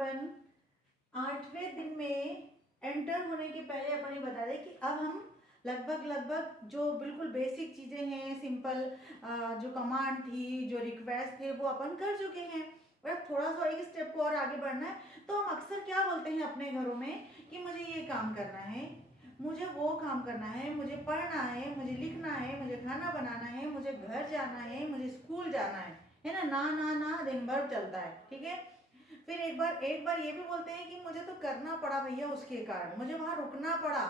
Everyone. 8वें दिन में enter होने के पहले अपन ये बता दें कि अब हम लगभग जो बिल्कुल बेसिक चीज़ें हैं, सिंपल जो कमांड थी, जो रिक्वेस्ट थे, वो अपन कर चुके हैं। और थोड़ा सा एक स्टेप को और आगे बढ़ना है। तो हम अक्सर क्या बोलते हैं अपने घरों में कि मुझे ये काम करना है, मुझे वो काम करना है, मुझे पढ़ना है, मुझे लिखना है, मुझे खाना बनाना है, मुझे घर जाना है, मुझे स्कूल जाना है ना। ना ना ना दिन भर चलता है, ठीक है। फिर एक बार ये भी बोलते हैं कि मुझे तो करना पड़ा भैया, उसके कारण मुझे वहाँ रुकना पड़ा,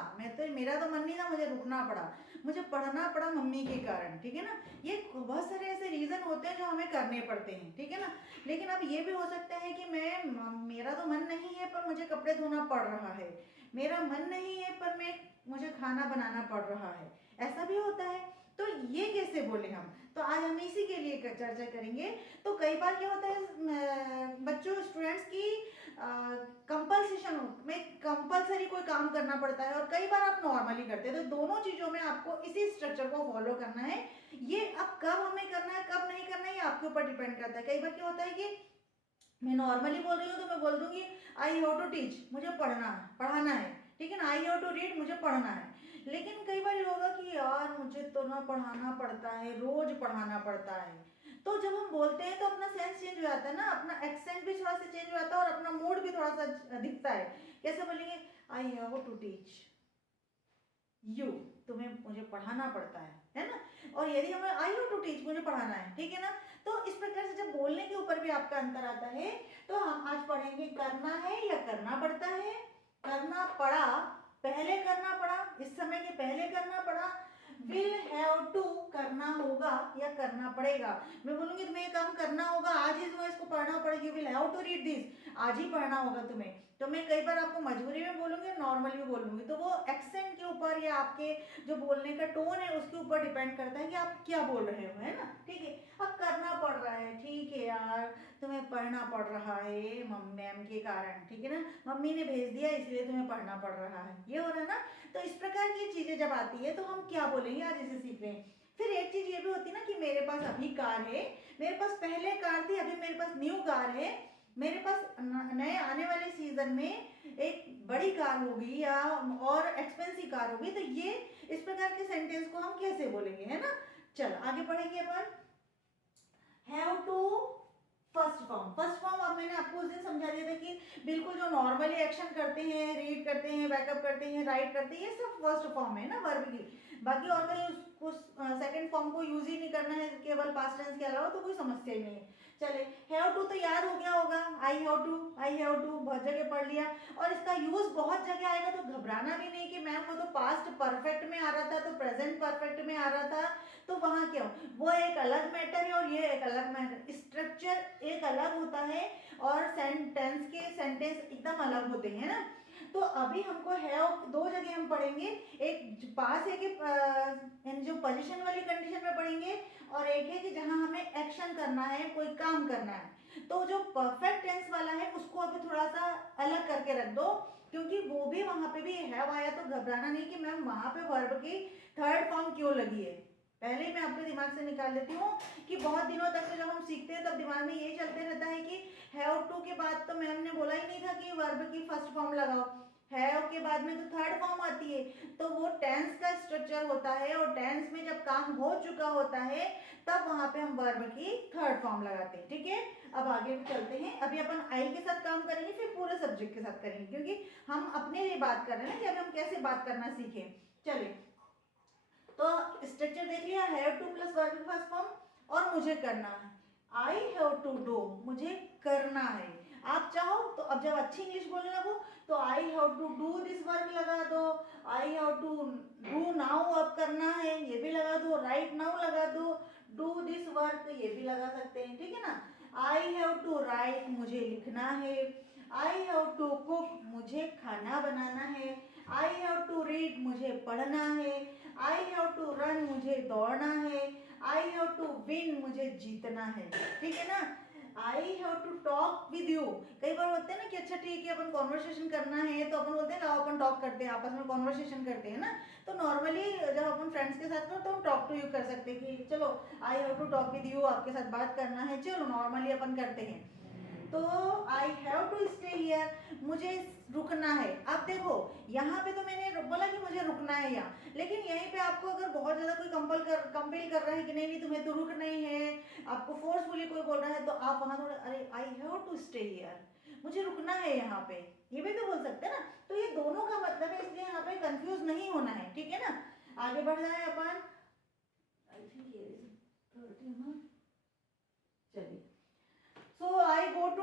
मेरा तो मन नहीं था, मुझे रुकना पड़ा, मुझे पढ़ना पड़ा मम्मी के कारण, ठीक है ना। ये बहुत सारे ऐसे रीज़न होते हैं जो हमें करने पड़ते हैं, ठीक है ना। लेकिन अब ये भी हो सकता है कि मेरा तो मन नहीं है पर मुझे कपड़े धोना पड़ रहा है, मेरा मन नहीं है पर मुझे खाना बनाना पड़ रहा है, ऐसा भी होता है। तो ये कैसे बोले हम, तो आज हम इसी के लिए चर्चा करेंगे। तो कई बार क्या होता है बच्चों, स्टूडेंट्स की कंपल्सेशन में कंपलसरी कोई काम करना पड़ता है और कई बार आप नॉर्मली करते हैं। तो दोनों चीज़ों में आपको इसी स्ट्रक्चर को फॉलो करना है। ये अब कब हमें करना है, कब नहीं करना है, ये आपके ऊपर डिपेंड करता है। कई बार क्या होता है कि मैं नॉर्मली बोल रही हूँ तो मैं बोल दूंगी आई हैव टू टीच, मुझे पढ़ाना है, ठीक है ना। आई हैव टू रीड, मुझे पढ़ना है। लेकिन कई बार ये होगा कि यार मुझे तो ना पढ़ाना पड़ता है, रोज पढ़ाना पड़ता है। तो जब हम बोलते हैं तो अपना सेंस चेंज हो जाता है ना, अपना एक्सेंट भी थोड़ा सा चेंज हो जाता है और अपना मूड भी थोड़ा सा दिखता है। कैसे बोलेंगे, I have to teach you, मुझे पढ़ाना पड़ता है ना। और यदि हमें आई हैव टू टीच, मुझे पढ़ाना है, ठीक है ना। तो इस प्रकार से जब बोलने के ऊपर भी आपका अंतर आता है। तो हम आज पढ़ेंगे करना है या करना पड़ता है, करना पड़ा, पहले करना पड़ा, इस समय के पहले करना पड़ा, विल हैव टू करना होगा या करना पड़ेगा। मैं बोलूंगी तुम्हें ये काम करना होगा, आज ही तुम्हें इसको पढ़ना पड़ेगा, you will have to read this, आज ही पढ़ना होगा तुम्हें। तो मैं कई बार आपको मजबूरी में बोलूंगी, नॉर्मली भी बोलूंगी। तो वो एक्सेंट के ऊपर या आपके जो बोलने का टोन है उसके ऊपर डिपेंड करता है कि आप क्या बोल रहे हो, है ना। ठीक है, अब करना पड़ रहा है, ठीक है यार तुम्हें पढ़ना पड़ रहा है मैम के कारण, ठीक है ना, मम्मी ने भेज दिया इसलिए तुम्हें पढ़ना पड़ रहा है, ये हो रहा है ना। तो इस प्रकार की चीजें जब आती है तो हम क्या बोलेंगे, आज इसे सीख रहे हैं। फिर एक चीज ये भी होती है ना कि मेरे पास अभी कार है, मेरे पास पहले कार थी, अभी मेरे पास न्यू कार है, मेरे पास नए आने वाले सीजन में एक बड़ी कार होगी या और एक्सपेंसिव कार होगी। तो ये इस प्रकार के सेंटेंस को हम कैसे बोलेंगे, है ना। चल आगे पढ़ेंगे अपन। हैव टू फर्स्ट फॉर्म अब मैंने आपको उस दिन समझा दिया था कि बिल्कुल जो नॉर्मली एक्शन करते हैं, रीड करते हैं, बैकअप करते हैं, राइट करते हैं, ये सब फर्स्ट फॉर्म है ना वर्ब की। बाकी और कहीं उसको सेकंड फॉर्म को यूज ही नहीं करना है केवल पास्ट टेंस के अलावा, तो कोई समस्या ही नहीं है। चले, हैव टू तो याद हो गया होगा, आई हैव टू बहुत जगह पढ़ लिया और इसका यूज बहुत जगह आएगा। तो घबराना भी नहीं कि मैम वो तो पास्ट परफेक्ट में आ रहा था, तो प्रेजेंट परफेक्ट में आ रहा था, तो वहां क्यों, वो एक अलग मैटर है और ये एक अलग मैटर, स्ट्रक्चर एक अलग होता है और सेंटेंस के सेंटेंस एकदम अलग होते हैं ना। तो अभी हमको हैव दो जगह हम पढ़ेंगे, एक पास है कि जो पोजीशन वाली कंडीशन में पढ़ेंगे और एक है कि जहां हमें एक्शन करना है, कोई काम करना है। तो जो परफेक्ट टेंस वाला है उसको अभी थोड़ा सा अलग करके रख दो, क्योंकि वो भी वहां पे भी हैव आया। तो घबराना नहीं कि मैम वहां पे वर्ब की थर्ड फॉर्म क्यों लगी है, पहले ही मैं आपके दिमाग से निकाल देती हूँ कि बहुत दिनों तक तो जब हम सीखते हैं तब दिमाग में यही चलते रहता है कि हैव टू के बाद तो मैम ने बोला ही नहीं था कि वर्ब की फर्स्ट फॉर्म लगाओ, हैव के बाद में तो थर्ड फॉर्म आती है। तो वो टेंस का स्ट्रक्चर होता है और टेंस में जब काम हो चुका होता है तब वहां पे हम वर्ब की थर्ड फॉर्म लगाते हैं, ठीक है। अब आगे चलते हैं, अभी अपन आई के साथ काम करेंगे, फिर पूरे सब्जेक्ट के साथ करेंगे, क्योंकि हम अपने लिए बात कर रहे हैं ना कि अभी हम कैसे बात करना सीखें। चलिए, तो स्ट्रक्चर देख लिया, हैव टू प्लस वर्ब की फर्स्ट फॉर्म और मुझे करना है, आई हैव टू डू, मुझे करना है। आप चाहो तो अब जब अच्छी इंग्लिश बोलने लगो तो I have to do this work लगा दो, I have to do now अब करना है ये भी लगा दो, राइट नाउ लगा दो, डू दिस वर्क ये भी लगा सकते हैं, ठीक है ना। आई हैव टू राइट, मुझे लिखना है, आई हैव टू कुक, मुझे खाना बनाना है, आई हैव टू रीड, मुझे पढ़ना है, आई हैव टू रन, मुझे दौड़ना है, आई हैव टू विन, मुझे जीतना है, ठीक है ना। I have to talk with you, कई बार होते हैं ना कि अच्छा ठीक है अपन कॉन्वर्सेशन करना है तो अपन बोलते हैं लाओ अपन टॉक करते हैं, आपस में कॉन्वर्सेशन करते हैं ना। तो नॉर्मली जब अपन फ्रेंड्स के साथ करो तो हम टॉक टू यू कर सकते हैं कि चलो I have to talk with you, आपके साथ बात करना है, चलो नॉर्मली अपन करते हैं। तो आई हैव टू स्टे मुझे रुकना है। अब देखो यहाँ पे तो मैंने बोला कि मुझे रुकना है यहाँ, लेकिन यहीं पे आपको अगर बहुत ज़्यादा कोई कंपेल कर रहा है कि नहीं नहीं तुम्हें तो रुकना ही है, आपको फोर्सफुली कोई बोल रहा है, तो आप वहाँ थोड़ा अरे I have to stay here, मुझे रुकना है यहाँ पे, ये भी तो बोल सकते हैं ना। तो ये दोनों का मतलब है, इसलिए यहाँ पे कंफ्यूज नहीं होना है, ठीक है ना। आगे बढ़ जाए अपन। आई थिंक ये चलिए, so I have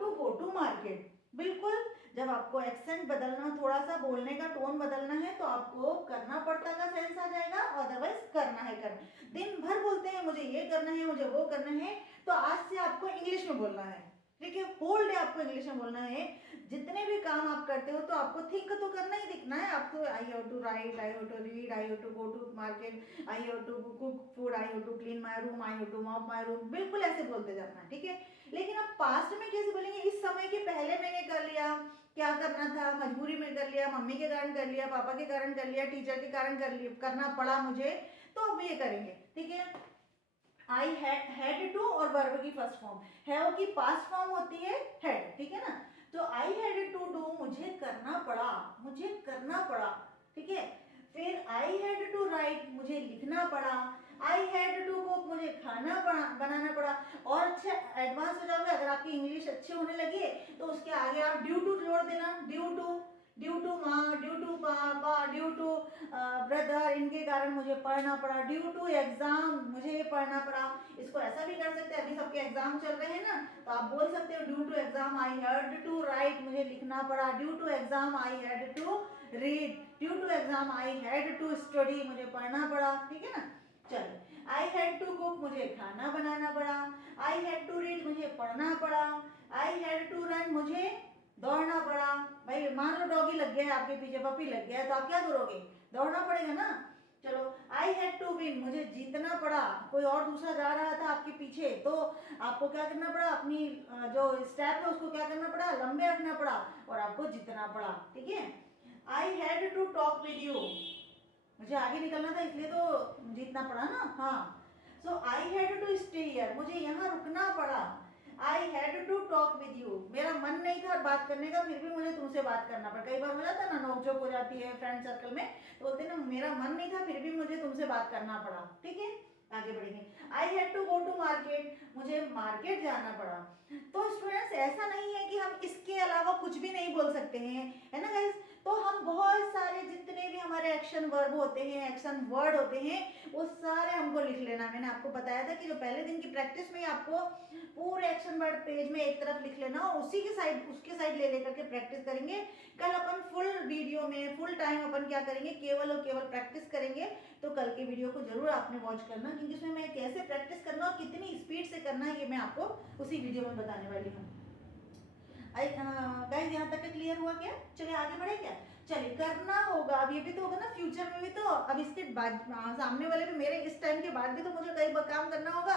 to go to market. बिल्कुल, जब आपको एक्सेंट बदलना, थोड़ा सा बोलने का टोन बदलना है तो आपको करना पड़ता का सेंस आ जाएगा, अदरवाइज करना है करना। दिन भर बोलते हैं मुझे ये करना है, मुझे वो करना है, तो आज से आपको इंग्लिश में बोलना है, ठीक है। होल डे आपको इंग्लिश में बोलना है। जितने भी काम आप करते हो तो आपको थिंक तो करना ही दिखना है आपको। I have to write, I have to read, I have to go to market, I have to cook food, I have to clean my room, I have to mop my room, बिल्कुल ऐसे बोलते जाना है, ठीक है। लेकिन आप past में कैसे बोलेंगे, इस समय के पहले मैंने कर लिया, क्या करना था, मजबूरी में कर लिया, मम्मी के कारण कर लिया, पापा के कारण कर लिया, टीचर के कारण कर लिया, करना पड़ा मुझे, तो अब ये करेंगे, ठीक है। आई हैड टू और वर्ब की फर्स्ट फॉर्म, हैव की पास्ट फॉर्म होती है हैड, ठीक है ना। तो आई हैड टू डू, मुझे करना पड़ा, मुझे करना पड़ा, ठीक है। फिर आई हैड टू राइट, मुझे लिखना पड़ा। आई हैड टू कुक, मुझे खाना बनाना पड़ा। और अच्छा एडवांस हो जाओगे, अगर आपकी इंग्लिश अच्छी होने लगी तो उसके आगे आप ड्यू टू जोड़ देना, ड्यू टू माँ, ड्यू टू पापा, ड्यू टू ब्रदर, इनके कारण मुझे पढ़ना पड़ा। ड्यू टू एग्जाम, मुझे पढ़ना पड़ा। इसको ऐसा भी कर सकते हैं, अभी सबके एग्जाम चल रहे हैं ना, तो आप बोल सकते हो due to exam I had to write, मुझे लिखना पड़ा। Due to exam I had to read, due to exam I had to study, मुझे पढ़ना पड़ा, ठीक है ना। चलो, आई हैड टू कुक, मुझे खाना बनाना पड़ा। आई हैड टू रीड, मुझे पढ़ना पड़ा। आई हैड टू रन, मुझे दौड़ना पड़ा। भाई मान लो डॉगी लग गया है आपके पीछे, पपी लग गया है, तो आप क्या करोगे, दौड़ना पड़ेगा ना। चलो, आई हैड टू विन, मुझे जीतना पड़ा। कोई और दूसरा जा रहा था आपके पीछे, तो आपको क्या करना पड़ा, अपनी जो स्टेप है उसको क्या करना पड़ा, लंबे रखना पड़ा और आपको जीतना पड़ा, ठीक है। I had to talk with you, मुझे आगे निकलना था इसलिए तो जीतना पड़ा ना, हाँ। So I had to stay here, मुझे यहाँ रुकना पड़ा। I had to talk with you, मेरा मन नहीं था बात करने का, फिर भी मुझे तुमसे बात करना पड़ा। कई बार हो जाता है ना, नोकझोंक हो जाती है फ्रेंड सर्कल में, तो बोलते हैं ना मेरा मन नहीं था फिर भी मुझे तुमसे बात करना पड़ा, ठीक है। आगे बढ़ेंगे। I had to go to market, मुझे मार्केट जाना पड़ा। तो स्टूडेंट्स ऐसा नहीं है कि हम इसके अलावा कुछ भी नहीं बोल सकते हैं, है ना गाइस। तो हम बहुत सारे जितने भी हमारे एक्शन वर्ब होते हैं, एक्शन वर्ड होते हैं, वो सारे हमको लिख लेना। मैंने आपको बताया था कि जो पहले दिन की प्रैक्टिस में आपको पूरे एक्शन वर्ड पेज में एक तरफ लिख लेना और उसी के साइड उसके साइड ले लेकर के प्रैक्टिस करेंगे। कल अपन फुल वीडियो में फुल टाइम अपन क्या करेंगे, केवल और केवल प्रैक्टिस करेंगे। तो कल के वीडियो को जरूर आपने वॉच करना, क्योंकि उसमें मैं कैसे प्रैक्टिस करना और कितनी स्पीड से करना है ये मैं आपको उसी वीडियो में बताने वाली हूँ। गाइस यहाँ तक क्लियर हुआ क्या? चलिए आगे बढ़े क्या। चलिए, करना होगा, अब ये भी तो होगा ना फ्यूचर में भी, तो अब इसके बाद सामने वाले भी मेरे इस टाइम के बाद भी तो मुझे कई काम करना होगा।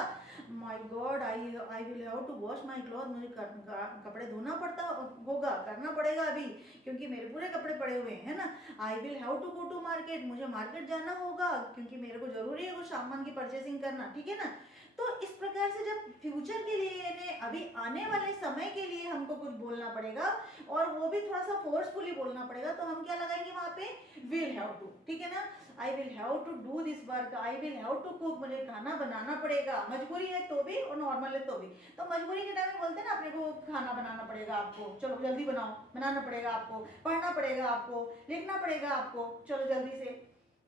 My God, I will have to wash my cloth, मुझे कपड़े धोना पड़ता होगा, करना पड़ेगा अभी, क्योंकि मेरे पूरे कपड़े पड़े हुए हैं ना। I will have to go to market, मुझे मार्केट जाना होगा क्योंकि मेरे को जरूरी है कुछ सामान की परचेसिंग करना, ठीक है ना। तो इस प्रकार से जब फ्यूचर के लिए यानी अभी आने वाले समय के लिए हमको कुछ बोलना पड़ेगा और वो भी थोड़ा सा फोर्सफुली बोलना पड़ेगा, तो हम क्या लगाएंगे वहां पे, विल हैव टू, ठीक है ना। I will have to do this work, I will have to cook, मुझे खाना बनाना पड़ेगा, मजबूरी है तो भी और नॉर्मल है तो भी। तो मजबूरी के टाइम में बोलते हैं ना अपने को खाना बनाना पड़ेगा आपको, चलो जल्दी बनाओ, बनाना पड़ेगा आपको, पढ़ना पड़ेगा आपको, लिखना पड़ेगा आपको, चलो जल्दी से,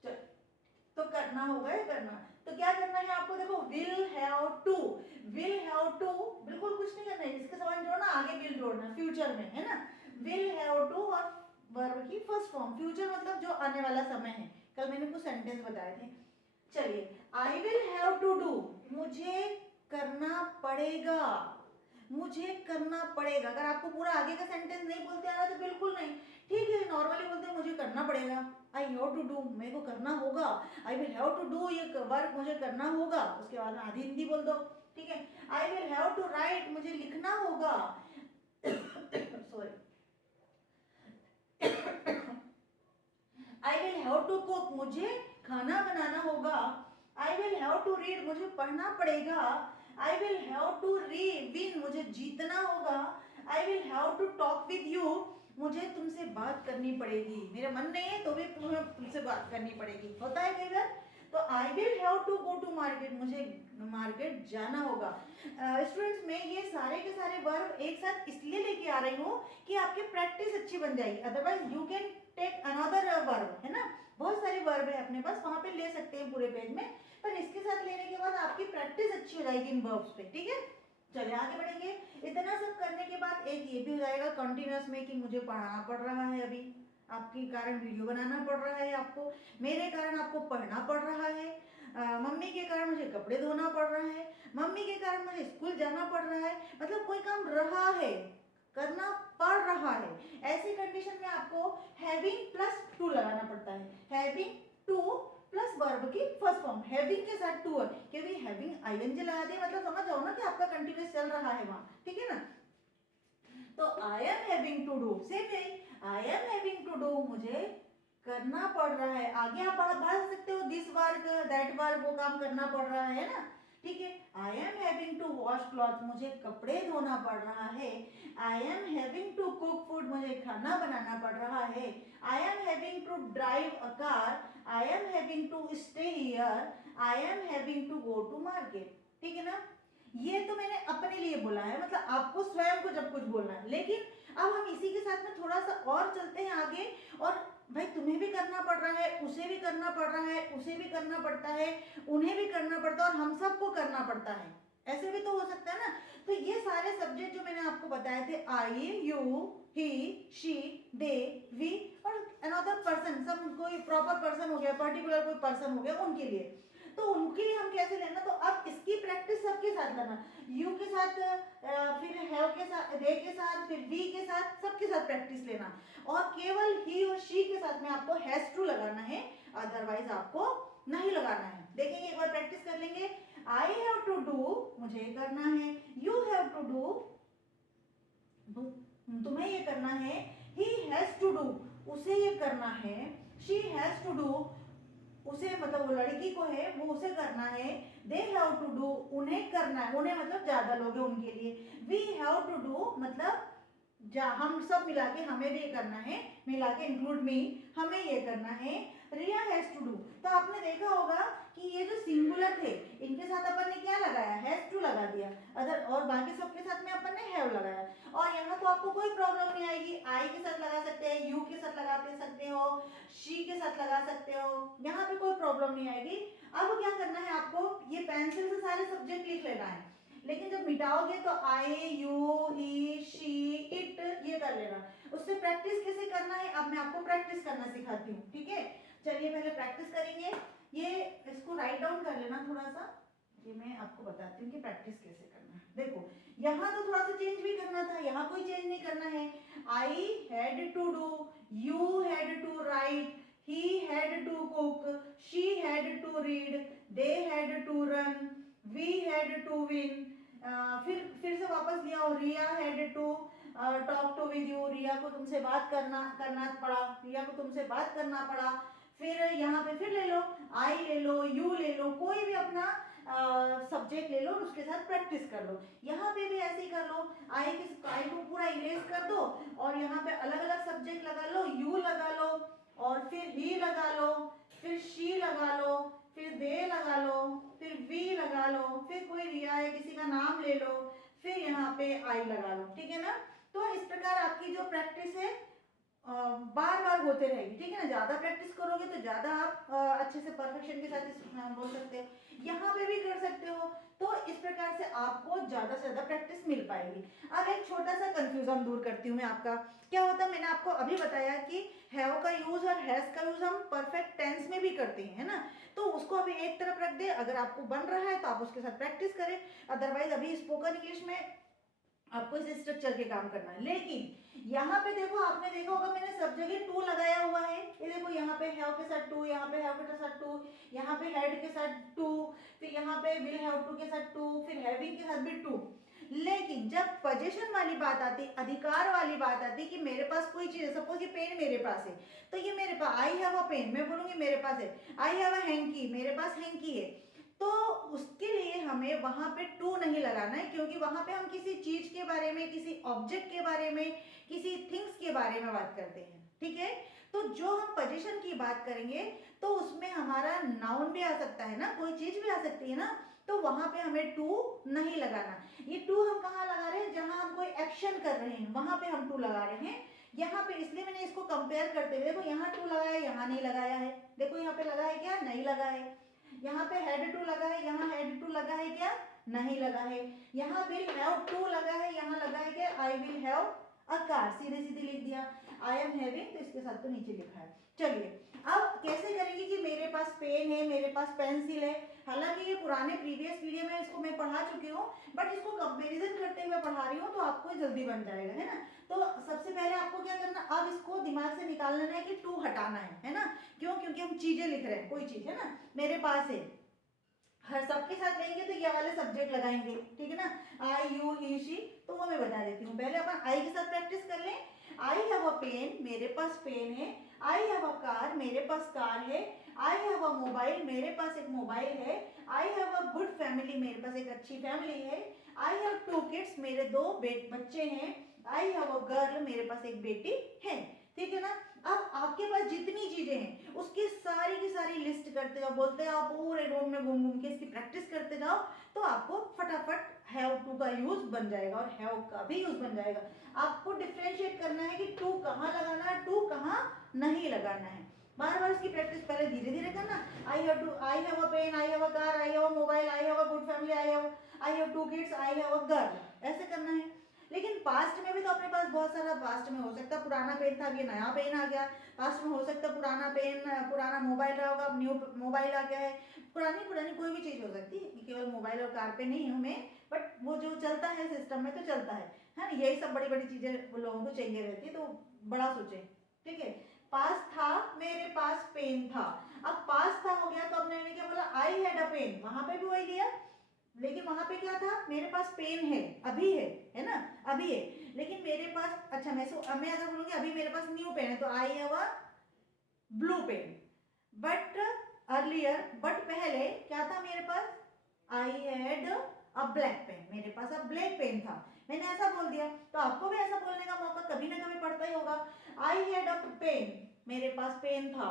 चलो तो करना होगा या करना। तो क्या करना है आपको, देखो will have to, will have to, बिल्कुल कुछ नहीं करना है, इसके समान जोड़ना, आगे विल जोड़ना फ्यूचर में, है ना। विल हैव टू और वर्ब की फर्स्ट फॉर्म, फ्यूचर मतलब जो आने वाला समय है। कल मैंने कुछ सेंटेंस बताए थे। चलिए, I will have to do, मुझे करना पड़ेगा, मुझे करना पड़ेगा। अगर आपको पूरा आगे का सेंटेंस नहीं बोलते आ रहा तो बिल्कुल नहीं, ठीक है, नॉर्मली बोलते हैं मुझे करना पड़ेगा। आई हैव टू डू, मेरे को करना होगा। I will have to do, ये वर्क मुझे करना होगा, उसके बाद आधी हिंदी बोल दो, ठीक है। I will have to write, मुझे लिखना होगा। Sorry. I will have to cook, मुझे खाना बनाना होगा। I will have to read, मुझे पढ़ना पड़ेगा। I will have to win, मुझे जीतना होगा। I will have to talk with you, मुझे तुमसे बात करनी पड़ेगी, मेरा मन नहीं है तो भी तुम्हें तुमसे बात करनी पड़ेगी, होता है कई बार। तो I will have to go to market, मुझे मार्केट जाना होगा। स्टूडेंट्स मैं ये सारे के सारे वर्ब एक साथ इसलिए लेके आ रही हूँ कि आपकी प्रैक्टिस अच्छी बन जाएगी, otherwise you can take another verb, है ना, बहुत सारे वर्ब है अपने पास, वहां पे ले सकते हैं पूरे पेज में, पर इसके साथ लेने के बाद आपकी प्रैक्टिस अच्छी हो जाएगी इन वर्ब्स पे, ठीक है। चलिए आगे बढ़ेंगे। इतना सब करने के बाद एक ये भी हो जाएगा कंटिन्यूअस में कि मुझे पढ़ाना पड़ रहा है, अभी आपके कारण वीडियो बनाना पड़ रहा है आपको, मेरे कारण आपको पढ़ना पड़ रहा है, मम्मी के कारण मुझे कपड़े धोना पड़ रहा है, मम्मी के कारण मुझे स्कूल जाना पड़ रहा है, मतलब कोई काम रहा है, करना पड़ रहा है, ऐसी कंडीशन में आपको हैविंग प्लस टू लगाना पड़ता है। हैविंग टू प्लस वर्ब की फर्स्ट फॉर्म, हैविंग के साथ टू है, क्योंकि हैविंग आईएनजी लगा दिया मतलब समझ जाओ ना कि आपका कंटिन्यूअस चल रहा है वहां, ठीक है ना। तो I am having to do, same है, I am having to do, मुझे करना पड़ रहा है, आगे आप बढ़ा सकते हो दिस वर्क दैट वर्क, वो काम करना पड़ रहा है ना, ठीक है। I am having to wash cloth, मुझे कपड़े धोना पड़ रहा है, I am having to cook food, मुझे खाना बनाना पड़ रहा है, I am having to drive a car, I am having to stay here, I am having to go to market, ठीक है ना। ये तो मैंने अपने लिए बोला है, मतलब आपको स्वयं को जब कुछ बोलना है, लेकिन अब हम इसी के साथ में थोड़ा सा और चलते हैं आगे, और भाई तुम्हें भी करना पड़ रहा है, उसे भी करना पड़ रहा है, उसे भी करना पड़ता है, उन्हें भी करना पड़ता है, और हम सबको करना पड़ता है, ऐसे भी तो हो सकता है ना। तो ये सारे सब्जेक्ट जो मैंने आपको बताए थे, I, you, he, she, they, we और अनदर पर्सन, सब कोई प्रॉपर पर्सन हो गया, पर्टिकुलर कोई पर्सन हो गया उनके लिए, तो उनके लिए हम कैसे लेना, तो अब इसकी प्रैक्टिस सबके साथ करना, यू के साथ, फिर हैव के साथ, दे के साथ, फिर वी के साथ, सबके साथ प्रैक्टिस लेना, और केवल ही और शी के साथ में आपको हैज टू लगाना है, अदरवाइज आपको नहीं लगाना है। देखेंगे एक बार प्रैक्टिस कर लेंगे। आई हैव टू डू, मुझे करना है, यू हैव टू डू, तुम्हें ये करना है, ही हैज टू डू, उसे ये करना है, शी हैज टू डू, उसे मतलब वो लड़की को है वो उसे करना है, दे हैव टू डू, उन्हें करना है, उन्हें मतलब ज्यादा लोग हैं उनके लिए, वी हैव टू डू मतलब हम सब मिला के हमें भी ये करना है, मिला के इंक्लूड मी, हमें ये करना है, रिया हैज टू डू। तो आपने देखा होगा कि ये जो सिंगुलर थे इनके साथ अपन ने क्या लगाया, हैज टू लगा दिया, अदर और बाकी सबके साथ में अपन ने हैव लगाया, और यहाँ तो आपको कोई प्रॉब्लम नहीं आएगी, आई के साथ लगा सकते हैं, यू के साथ लगाते सकते हो, शी के साथ लगा सकते हो, यहाँ पे कोई प्रॉब्लम नहीं आएगी। अब क्या करना है आपको, ये पेंसिल से सारे सब्जेक्ट लिख लेना है, लेकिन जब मिटाओगे तो आई, यू, ही, शी, इट ये कर लेना। उससे प्रैक्टिस कैसे करना है अब मैं आपको प्रैक्टिस करना सिखाती हूँ, ठीक है। चलिए पहले प्रैक्टिस करेंगे, ये इसको राइट डाउन कर लेना थोड़ा सा, ये मैं आपको बताती हूँ कि प्रैक्टिस कैसे करना है। देखो यहाँ तो थोड़ा सा चेंज भी करना था, यहाँ कोई चेंज नहीं करना है। I had to do, you had to write, he had to cook, she had to read, they had to run, we had to win, फिर से वापस लिया और Riya had to talk to with you, Riya को तुमसे बात करना पड़ा, रिया को तुमसे बात करना पड़ा। फिर यहाँ पे फिर ले लो, आई ले लो, यू ले लो, कोई भी अपना सब्जेक्ट ले लो और उसके साथ प्रैक्टिस कर लो। यहाँ पे भी ऐसे ही कर लो, आई को पूरा इरेज कर दो और यहाँ पे अलग अलग सब्जेक्ट लगा लो, यू लगा लो और फिर ही लगा लो, फिर शी लगा लो, फिर दे लगा लो, फिर वी लगा लो, फिर कोई रिया है किसी का नाम ले लो, फिर यहाँ पे आई लगा लो, ठीक है ना। तो इस प्रकार आपकी जो प्रैक्टिस है बार बार होते रहेगी, ठीक है ना। ज्यादा प्रैक्टिस करोगे तो ज्यादा आप अच्छे से परफेक्शन के साथ बोल सकते हो, यहाँ पे भी कर सकते हो। तो इस प्रकार से आपको ज्यादा से ज्यादा प्रैक्टिस मिल पाएगी। अब एक छोटा सा कंफ्यूजन दूर करती हूँ मैं आपका, क्या होता है मैंने आपको अभी बताया कि हैव का यूज और हैज का यूज हम परफेक्ट टेंस में भी करते हैं, है ना। तो उसको अभी एक तरफ रख दे, अगर आपको बन रहा है तो आप उसके साथ प्रैक्टिस करें, अदरवाइज अभी स्पोकन इंग्लिश में आपको इस स्ट्रक्चर के काम करना है। लेकिन यहाँ पे देखो, आपने देखा होगा मैंने सब जगह टू लगाया हुआ है, ये देखो यहाँ पे हैव के साथ टू, यहाँ पे हैव के साथ टू, यहाँ पे हैड के साथ टू, फिर यहाँ पे विल हैव टू के साथ टू, फिर हैविंग के साथ भी टू। लेकिन जब पोजीशन वाली बात आती, अधिकार वाली बात आती कि मेरे पास कोई चीज है, सपोज ये पेन मेरे पास है, तो ये मेरे पास, आई हैव अ पेन, मैं बोलूंगी मेरे पास है। आई हैव अ हैंकी, मेरे पास हैंकी है, तो उसके लिए हमें वहां पे टू नहीं लगाना है, क्योंकि वहां पे हम किसी चीज के बारे में, किसी ऑब्जेक्ट के बारे में, किसी थिंग्स के बारे में बात करते हैं, ठीक है। तो जो हम पोजीशन की बात करेंगे तो उसमें हमारा नाउन भी आ सकता है ना, कोई चीज भी आ सकती है ना, तो वहां पे हमें टू नहीं लगाना। ये टू हम कहाँ लगा रहे हैं, जहां हम कोई एक्शन कर रहे हैं वहां पे हम टू लगा रहे हैं। यहाँ पे इसलिए मैंने इसको कंपेयर करते हुए, देखो यहाँ टू लगाया है, यहाँ नहीं लगाया है, देखो यहाँ पे लगा है क्या, नहीं लगा है। यहाँ पे हैड टू लगा है, यहाँ हैड टू लगा है क्या, नहीं लगा है। यहाँ विल हैव टू लगा है, यहाँ लगा है क्या, आई विल हैव अ कार, सीधे सीधे लिख दिया। आई एम हैविंग, तो इसके साथ तो नीचे लिखा है। चलिए अब कैसे करेंगे कि मेरे पास पेन है, मेरे पास पेंसिल है। हालांकि ये पुराने प्रीवियस वीडियो में इसको मैं पढ़ा चुकी हूँ, बट इसको कंपैरिजन करते हुए पढ़ा रही हूँ तो आपको जल्दी बन जाएगा, है ना। तो सबसे पहले आपको क्या करना, अब इसको दिमाग से निकाल लेना है कि टू हटाना है ना। क्यों, क्योंकि हम चीजें लिख रहे हैं, कोई चीज है ना मेरे पास है, हर सबके साथ लेंगे तो ये वाले सब्जेक्ट लगाएंगे, ठीक है ना, आई यू ही शी। तो वो मैं बता देती हूँ, पहले अपन आई के साथ प्रैक्टिस कर लें। आई हैव अ पेन, मेरे पास पेन है। आई हैव अ कार, मेरे पास कार है। आई हैव अ मोबाइल, मेरे पास एक मोबाइल है। आई हैव अ गुड फैमिली, मेरे पास एक अच्छी फैमिली है। आई हैव टू किड्स, मेरे दो बच्चे हैं। आई हैव अ गर्ल, मेरे पास एक बेटी है, ठीक है ना। अब आपके पास जितनी चीजें हैं उसकी सारी की सारी लिस्ट करते जाओ, बोलते जाओ, पूरे रूम में घूम घूम के इसकी प्रैक्टिस करते जाओ, तो आपको फटाफट हैव टू का यूज बन जाएगा और हैव का भी यूज बन जाएगा। आपको डिफरेंशिएट करना है कि टू कहाँ लगाना है, टू कहाँ नहीं लगाना है। बार बार इसकी प्रैक्टिस पहले धीरे धीरे करना। I have to, I have a pen, I have a car, I have a mobile, I have a good family, I have two kids, I have a girl, ऐसे करना है। लेकिन पास्ट में भी तो अपने पास बहुत सारा, पास्ट में हो सकता है पुराना पेन था, अब ये नया पेन आ गया। पास्ट में हो सकता है पुराना पेन, पुराना मोबाइल रहा होगा, अब न्यू मोबाइल आ गया है। पुरानी पुरानी कोई भी चीज हो सकती है, केवल मोबाइल और कार पे नहीं हमें, बट वो जो चलता है सिस्टम में तो चलता है ना। यही सब बड़ी बड़ी चीजें लोगों को चाहिए रहती है, तो बड़ा सोचे, ठीक है। पास था, मेरे पास पेन था। अब पास था हो गया तो अपने क्या बोला, आई हैड अ पेन, वहां पे भी वही दिया, लेकिन वहां पे क्या था, मेरे पास पेन है, अभी है ना, अभी है। लेकिन मेरे पास, अच्छा मैं अगर बोलूंगी अभी मेरे पास न्यू पेन है तो I have a blue pen. But earlier, but पहले क्या था मेरे पास, I had a black pen, मेरे पास अब ब्लैक पेन था। मैंने ऐसा बोल दिया, तो आपको भी ऐसा बोलने का मौका कभी ना कभी पड़ता ही होगा। आई हैड अ पेन, मेरे पास पेन था।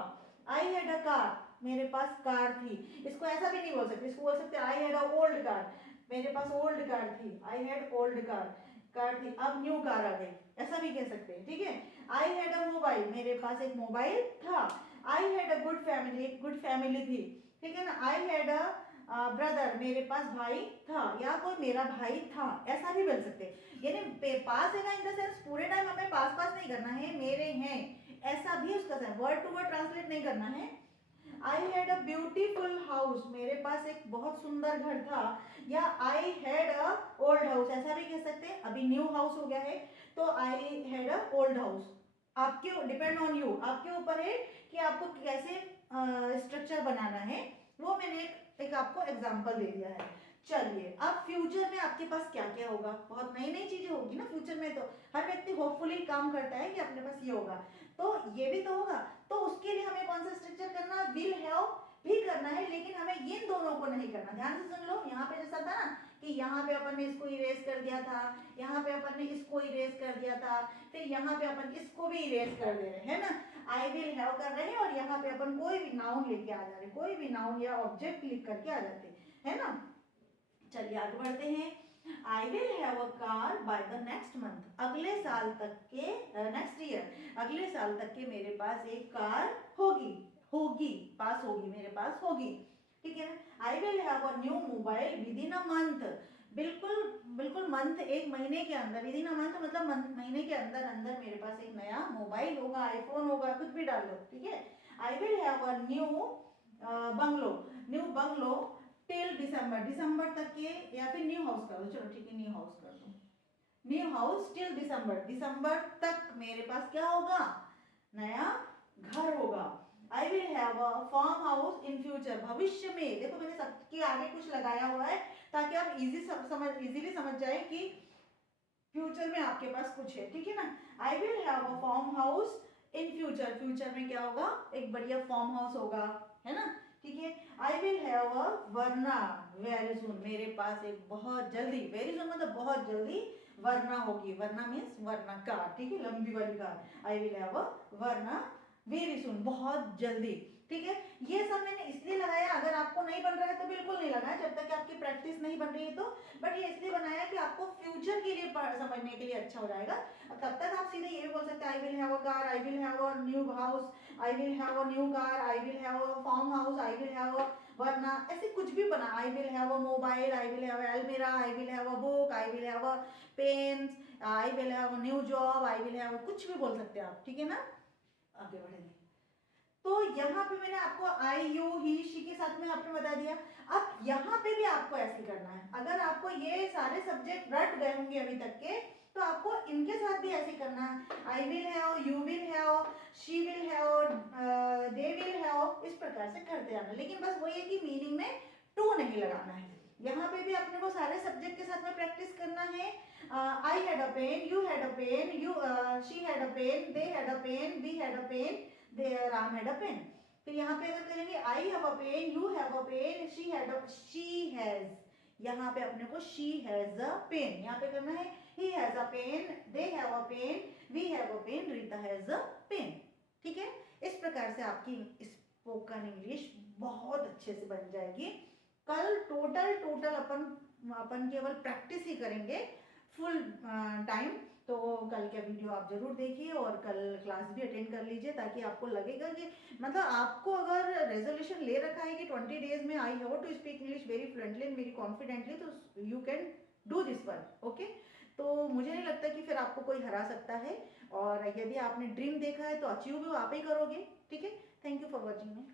आई हैड अ कार, मेरे पास कार थी। इसको ऐसा भी नहीं बोल सकते, इसको बोल सकते आई हैड अ ओल्ड कार, मेरे पास ओल्ड कार थी। आई हैड ओल्ड कार थी, अब न्यू कार आ गई, ऐसा भी कह सकते हैं, ठीक है। आई हैड अ मोबाइल, मेरे पास एक मोबाइल था। आई हैड अ गुड फैमिली, एक गुड फैमिली थी, ठीक है ना। आई हैड अ ब्रदर, मेरे पास भाई था, या कोई मेरा भाई था, ऐसा भी बोल सकते हैं। यानी पास है ना, इन द सेंस पूरे टाइम हमें पास पास नहीं करना है, मेरे हैं, ऐसा भी उसका वर्ड टू वर्ड ट्रांसलेट नहीं करना है। I had a beautiful house, मेरे पास एक बहुत सुंदर घर था। या आई हैड अ ओल्ड हाउस, ऐसा भी कह सकते हैं, अभी न्यू हाउस हो गया है तो आई हैड अ ओल्ड हाउस। आपके डिपेंड ऑन यू, आपके ऊपर है कि आपको कैसे स्ट्रक्चर बनाना है। वो मैंने एक आपको एग्जांपल दे दिया है। चलिए अब फ्यूचर में आपके पास क्या क्या होगा, बहुत नई नई चीजें होगी ना फ्यूचर में, तो हर व्यक्ति होपफुली काम करता है कि अपने पास ये होगा, तो ये भी तो होगा। तो उसके लिए हमें कौन सा स्ट्रक्चर करना, विल हैव भी करना है, लेकिन हमें इन दोनों को नहीं करना। ध्यान से सुन लो, यहाँ पे जैसा था ना कि यहाँ पे अपन ने इसको इरेज कर दिया था, यहाँ पे अपन ने इसको इरेज कर दिया था, फिर यहाँ पे अपन इसको भी इरेज कर दे रहे हैं ना, आई विल हैव कर रहे हैं, और यहाँ पे अपन कोई भी नाउन लेके आ जा रहे हैं, कोई भी नाउन या ऑब्जेक्ट लिख करके आ जाते हैं, है ना। चलिए आगे बढ़ते हैं। I will have a car by the next month, अगले साल तक के, नेक्स्ट ईयर, अगले साल तक के मेरे पास एक कार होगी, होगी पास होगी, मेरे पास होगी, ठीक है ना। I will have a new mobile with in a month, बिल्कुल बिल्कुल मंथ, एक महीने के अंदर, विद इन अ मंथ मतलब महीने के अंदर अंदर मेरे पास एक नया मोबाइल होगा, आईफोन होगा, कुछ भी डाल दो, ठीक है। I will have a new bungalow, new bungalow till December, दिसंबर तक के, या फिर न्यू हाउस कर दो, चलो ठीक है न्यू हाउस कर दो, न्यू हाउस टिल दिसंबर, दिसंबर तक मेरे पास क्या होगा, नया घर होगा। I will have a farm house in future, भविष्य में, देखो मैंने सबके आगे कुछ लगाया हुआ है ताकि आप इजीली समझ जाए कि फ्यूचर में आपके पास कुछ है, ठीक है ना। I will have a farm house in future, future में क्या होगा, एक बढ़िया फार्म हाउस होगा, है ना, ठीक है। आई विल हैव अ वरना वेरी सुन, मेरे पास एक बहुत जल्दी, वेरी सुन मतलब बहुत जल्दी वरना होगी, वरना मीन्स वरना कार, ठीक है, लंबी वाली car. I will have a वरना वेरी सुन, बहुत जल्दी, ठीक है। ये सब मैंने इसलिए लगाया, अगर आपको नहीं बन रहा है तो बिल्कुल नहीं लगाया जब तक कि आपकी प्रैक्टिस नहीं बन रही है तो, बट ये इसलिए बनाया कि आपको फ्यूचर के लिए समझने के लिए अच्छा हो जाएगा। तब तक आप सीधे ये भी बोल सकते हैं I will have a car, I will have a new house, I will have a new car, I will have a farm house, I will have a वरना, ऐसे कुछ भी बना, I will have a mobile, I will have एलमीरा, I will have a book, I will have a pens, I will have a new job, I will have, कुछ भी बोल सकते हैं आप, ठीक है ना। आगे बढ़ेंगे। तो यहाँ पे मैंने आपको आई यू ही शी के साथ में आपने बता दिया। अब यहाँ पे भी आपको ऐसे करना है, अगर आपको ये सारे सब्जेक्ट रट गए होंगे अभी तक के, तो आपको इनके साथ भी ऐसे करना है। I will have, you will have, she will have, they will have, इस प्रकार से करते जाना, लेकिन बस वही है कि मीनिंग में टू नहीं लगाना है। यहाँ पे भी अपने को सारे सब्जेक्ट के साथ में प्रैक्टिस करना है। I had a pen, you had a pen, you she had a pen, they had a pen, we had a pen, Ram had a pen. फिर यहाँ पे अगर करेंगे I have a pen, you have a pen, she had a, she has, यहाँ पे अपने को she has a pen, यहाँ पे करना है he has a pen, they have a pen, we have a pen, Rita has a pen, ठीक है। इस प्रकार से आपकी स्पोकन इंग्लिश बहुत अच्छे से बन जाएगी। कल टोटल अपन केवल प्रैक्टिस ही करेंगे फुल टाइम। तो कल का वीडियो आप जरूर देखिए और कल क्लास भी अटेंड कर लीजिए, ताकि आपको लगेगा कि मतलब आपको अगर रेजोल्यूशन ले रखा है कि 20 डेज में I have to speak English very fluently and very confidently, तो you can do this one, okay. तो मुझे नहीं लगता कि फिर आपको कोई हरा सकता है, और यदि आपने ड्रीम देखा है तो अचीव भी आप ही करोगे, ठीक है। Thank you for watching me.